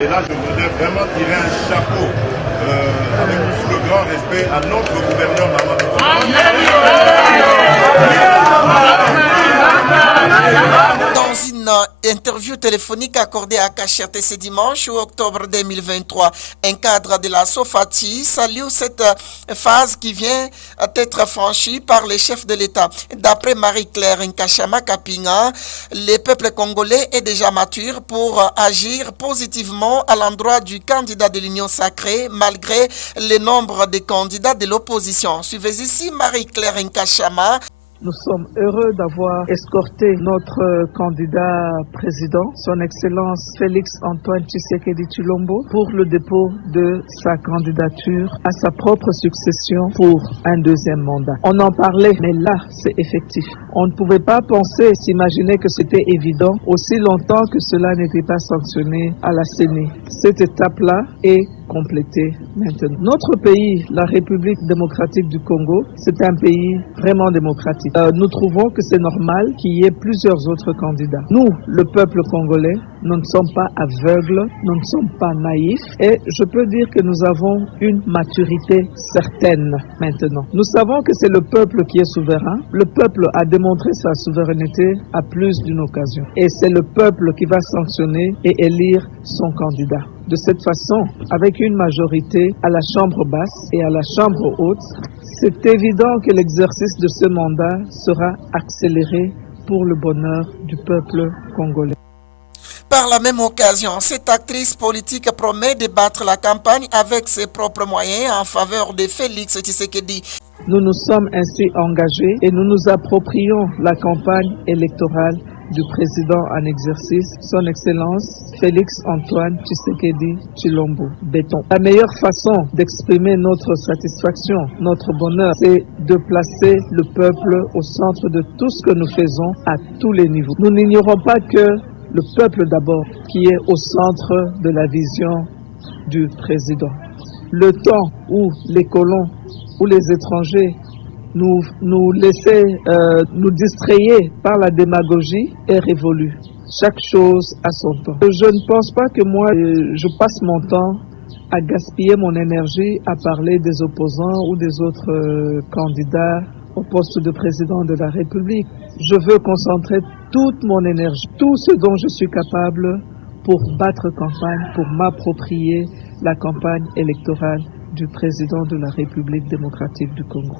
Et là, je voudrais vraiment tirer un chapeau avec tout le grand respect à notre gouverneur Mamadou. Dans une interview téléphonique accordée à Cacherte ce dimanche, octobre 2023, un cadre de la SOFATI salue cette phase qui vient d'être franchie par les chefs de l'État. D'après Marie-Claire Nkashama Kapinga, le peuple congolais est déjà mature pour agir positivement à l'endroit du candidat de l'Union sacrée, malgré le nombre de candidats de l'opposition. Suivez ici Marie-Claire Nkashama. Nous sommes heureux d'avoir escorté notre candidat président, son Excellence Félix Antoine Tshisekedi Tshilombo, pour le dépôt de sa candidature à sa propre succession pour un deuxième mandat. On en parlait, mais là, c'est effectif. On ne pouvait pas penser, s'imaginer que c'était évident aussi longtemps que cela n'était pas sanctionné à la CENI. Cette étape-là est complétée maintenant. Notre pays, la République démocratique du Congo, c'est un pays vraiment démocratique. Nous trouvons que c'est normal qu'il y ait plusieurs autres candidats. Nous, le peuple congolais, nous ne sommes pas aveugles, nous ne sommes pas naïfs et je peux dire que nous avons une maturité certaine maintenant. Nous savons que c'est le peuple qui est souverain. Le peuple a démontré sa souveraineté à plus d'une occasion et c'est le peuple qui va sanctionner et élire son candidat. De cette façon, avec une majorité à la Chambre basse et à la Chambre haute, c'est évident que l'exercice de ce mandat sera accéléré pour le bonheur du peuple congolais. Par la même occasion, cette actrice politique promet de battre la campagne avec ses propres moyens en faveur de Félix Tshisekedi. Nous nous sommes ainsi engagés et nous nous approprions la campagne électorale du président en exercice, son Excellence Félix Antoine Tshisekedi Tshilombo Béton. La meilleure façon d'exprimer notre satisfaction, notre bonheur, c'est de placer le peuple au centre de tout ce que nous faisons à tous les niveaux. Nous n'ignorons pas que le peuple d'abord qui est au centre de la vision du président. Le temps où les colons ou les étrangers nous laisser nous distrayer par la démagogie est révolue. Chaque chose a son temps. Je ne pense pas que moi, je passe mon temps à gaspiller mon énergie à parler des opposants ou des autres candidats au poste de président de la République. Je veux concentrer toute mon énergie, tout ce dont je suis capable pour battre campagne, pour m'approprier la campagne électorale du président de la République démocratique du Congo.